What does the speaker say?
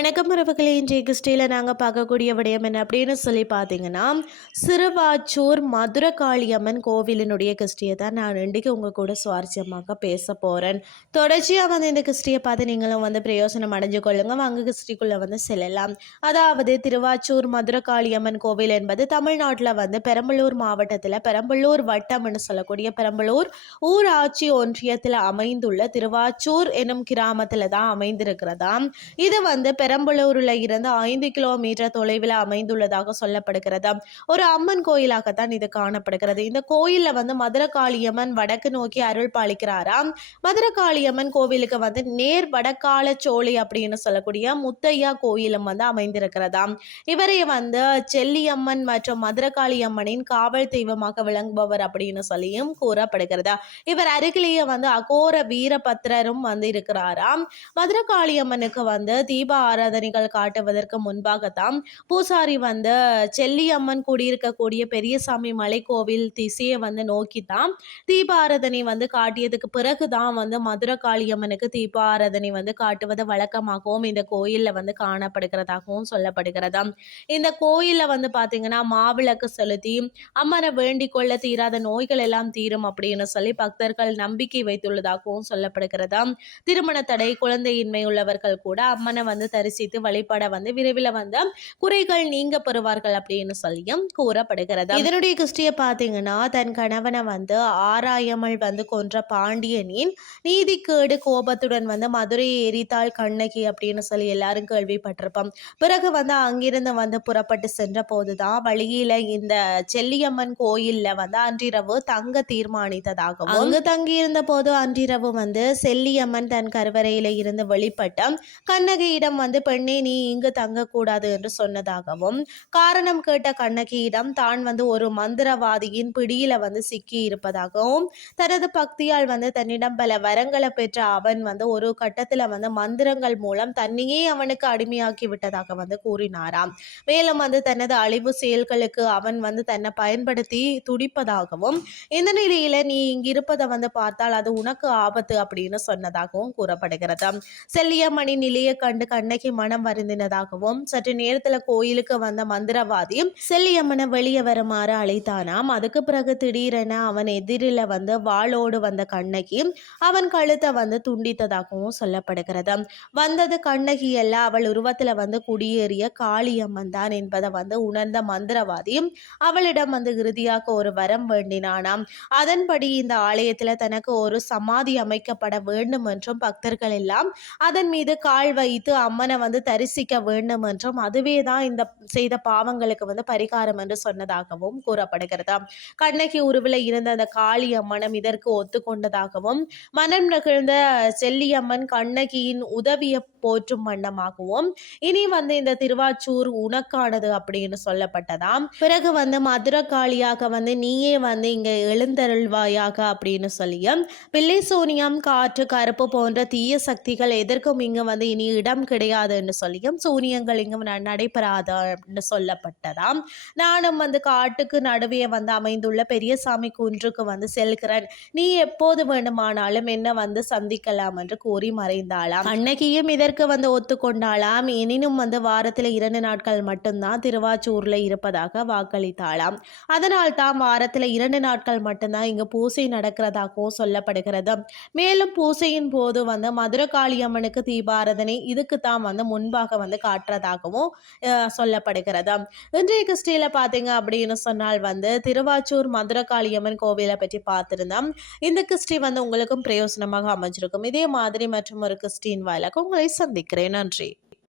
இன்றைய கிறிஸ்டியில் நாங்கள் பார்க்கக்கூடிய விடயம் என்ன அப்படின்னு சொல்லி பார்த்தீங்கன்னா சிறுவாச்சூர் மதுரை காளியம்மன் கோவிலினுடைய கிறிஸ்டியை தான் நான் இன்றைக்கு உங்கள் கூட சுவாரஸ்யமாக பேச போகிறேன் தொடர்ச்சியாக வந்து இந்த கிறிஸ்டியை பார்த்து நீங்களும் வந்து பிரயோசனம் அடைஞ்சு கொள்ளுங்க. வாங்க கிறிஸ்டிக்குள்ளே வந்து செல்லலாம். அதாவது திருவாச்சூர் மதுரை காளியம்மன் கோவில் என்பது தமிழ்நாட்டில் வந்து பெரம்பலூர் மாவட்டத்தில் பெரம்பலூர் வட்டம்னு சொல்லக்கூடிய பெரம்பலூர் ஊராட்சி ஒன்றியத்தில் அமைந்துள்ள திருவாச்சூர் எனும் கிராமத்தில் தான் அமைந்திருக்கிறதா இது வந்து பெரம்பலூரில் இருந்து ஐந்து கிலோமீட்டர் தொலைவில் அமைந்துள்ளதாக சொல்லப்படுகிறது. ஒரு அம்மன் கோயிலாகத்தான் இது காணப்படுகிறது. இந்த கோயிலில் வந்து மதுரகாளியம்மன் வடக்கு நோக்கி அருள் பாலிக்கிறாராம் மதுரகாளியம்மன் கோவிலுக்கு வந்து நேர் வடக்கால சோழி அப்படின்னு சொல்லக்கூடிய முத்தையா கோயிலும் வந்து அமைந்திருக்கிறதாம் இவரை வந்து செல்லியம்மன் மற்றும் மதுரகாளியம்மனின் காவல் தெய்வமாக விளங்குபவர் அப்படின்னு சொல்லியும் கூறப்படுகிறதா. இவர் அருகிலேயே வந்து அகோர வீரபத்ரரும் வந்து இருக்கிறாராம் மதுரகாளியம்மனுக்கு வந்து தீப ஆராதனைகள் காட்டுவதற்கு முன்பாகத்தான் பூசாரி வந்து செல்லியம்மன் குடியிருக்கக்கூடிய பெரியசாமி மலை கோவில் திசையை வந்து நோக்கித்தான் தீபாரதனை ஆராதனை வந்து காட்டியதுக்கு பிறகுதான் வந்து மதுரை காளியம்மனுக்கு தீப வந்து காட்டுவது வழக்கமாகவும் இந்த கோயிலில் வந்து காணப்படுகிறதாகவும் சொல்லப்படுகிறது. இந்த கோயிலில் வந்து பார்த்தீங்கன்னா மாவிளக்கு செலுத்தி அம்மனை வேண்டிக் கொள்ள தீராத நோய்கள் எல்லாம் தீரும் அப்படின்னு சொல்லி பக்தர்கள் நம்பிக்கை வைத்துள்ளதாகவும் சொல்லப்படுகிறதாம் திருமண தடை குழந்தையின்மை உள்ளவர்கள் கூட அம்மனை வந்து தரிசித்து வழிபட வந்து விரைவில் வந்து குறைகள் நீங்க பெறுவார்கள் அப்படின்னு சொல்லியும் கூறப்படுகிறது. இதனுடைய கிறிஸ்டிய பார்த்தீங்கன்னா தன் கணவனை வந்து ஆராயாமல் வந்து கொன்ற பாண்டியனின் நீதிக்கேடு கோபத்துடன் வந்து மதுரையை எரித்தாள் கண்ணகி அப்படின்னு சொல்லி எல்லாரும் கேள்விப்பட்டிருப்போம். பிறகு வந்து அங்கிருந்து வந்து புறப்பட்டு சென்ற போதுதான் வழியில இந்த செல்லியம்மன் கோயில்ல வந்து அன்றிரவு தங்க தீர்மானித்ததாகவும் அங்கு தங்கியிருந்த போது அன்றிரவு வந்து செல்லியம்மன் தன் கருவறையில இருந்து வெளிப்பட்டு கண்ணகியிடம் வந்து பெண்ணே நீ இங்கு தங்கக்கூடாது என்று சொன்னதாகவும் காரணம் கேட்ட கண்ணகியிடம் தான் வந்து ஒரு மந்திரவாதியின் பிடியில வந்து சிக்கி இருப்பதாகவும் தனது பக்தியால் வந்து தன்னிடம் பல வரங்களை பெற்ற அவன் வந்து ஒரு கட்டத்துல வந்து மந்திரங்கள் மூலம் தன்னையே அவனுக்கு அடிமையாக்கி விட்டதாக வந்து கூறினாராம். மேலும் வந்து தனது அழிவு செயல்களுக்கு அவன் வந்து தன்னை பயன்படுத்தி துடிப்பதாகவும் இந்த நிலையில நீ இங்கிருப்பதை வந்து பார்த்தால் அது உனக்கு ஆபத்து அப்படின்னு சொன்னதாகவும் கூறப்படுகிறது. செல்லியம்மணி நிலையை கண்டு கண்ணகி விலகி மனம் வருந்தினதாகவும் சற்று நேரத்துல கோயிலுக்கு வந்த மந்திரவாதி செல்லியம்மனை வெளியே வருமாறு அழைத்தானாம். அதுக்கு பிறகு திடீரென அவன் எதிரில வந்து வாளோடு வந்த கண்ணகி அவன் கழுத்தை வந்து துண்டித்ததாகவும் சொல்லப்படுகிறது. வந்தது கண்ணகி அல்ல அவள் உருவத்துல வந்து குடியேறிய காளியம்மன் தான் என்பதை வந்து உணர்ந்த மந்திரவாதி அவளிடம் வந்து இறுதியாக ஒரு வரம் வேண்டினானாம். அதன்படி இந்த ஆலயத்துல தனக்கு ஒரு சமாதி அமைக்கப்பட வேண்டும் என்றும் பக்தர்கள் எல்லாம் அதன் மீது கால் வைத்து அம்மன் வந்து தரிசிக்க வேண்டும் என்றும் அதுவே தான் இந்த செய்த பாவங்களுக்கு வந்து பரிகாரம் என்று சொன்னதாகவும் கூறப்படுகிறது. கண்ணகி உருவில் இருந்த அந்த காளி அம்மனம் இதற்கு ஒத்துக்கொண்டதாகவும் மனம் நிகழ்ந்த செல்லியம்மன் கண்ணகியின் உதவியை போற்றும் வண்ணமாகவும் இனி வந்து இந்த திருவாச்சூர் உனக்கானது அப்படின்னு சொல்லப்பட்டதாம். பிறகு வந்து மதுரகாளியாக வந்து நீயே வந்து இங்க எழுந்தருள்வாயாக அப்படின்னு சொல்லியும் பில்லிசோனியம் காற்று கருப்பு போன்ற தீய சக்திகள் எதற்கும் இங்கு வந்து இனி இடம் கிடையாது முடியாதுன்னு சொல்லியும் சூனியங்கள் இங்கும் நடைபெறாதுன்னு சொல்லப்பட்டதாம். நானும் வந்து காட்டுக்கு நடுவே வந்து அமைந்துள்ள பெரியசாமி குன்றுக்கு வந்து செல்கிறேன். நீ எப்போது வேண்டுமானாலும் என்ன வந்து சந்திக்கலாம் என்று கூறி மறைந்தாளாம். அன்னைக்கியும் இதற்கு வந்து ஒத்துக்கொண்டாளாம். எனினும் வந்து வாரத்தில் இரண்டு நாட்கள் மட்டும்தான் திருவாச்சூர்ல இருப்பதாக வாக்களித்தாளாம். அதனால் தான் வாரத்தில் இரண்டு நாட்கள் மட்டும்தான் இங்கு பூசை நடக்கிறதாகவும் சொல்லப்படுகிறது. மேலும் பூசையின் போது வந்து மதுரகாளியம்மனுக்கு தீபாரதனை தீபாராதனை இதுக்கு தான் வந்து முன்பாக வந்து காட்டுறதாகவும் சொல்லப்படுகிறது. இன்றைய கிறிஸ்டியில் பார்த்தீங்க அப்படின்னு சொன்னால் வந்து திருவாச்சூர் மதுரகாளியம்மன் கோவிலை பற்றி பார்த்துருந்தோம். இந்த கிறிஸ்டி வந்து உங்களுக்கும் பிரயோசனமாக அமைஞ்சிருக்கும். இதே மாதிரி மற்றும் ஒரு கிறிஸ்டின் வாயிலாக உங்களை சந்திக்கிறேன். நன்றி.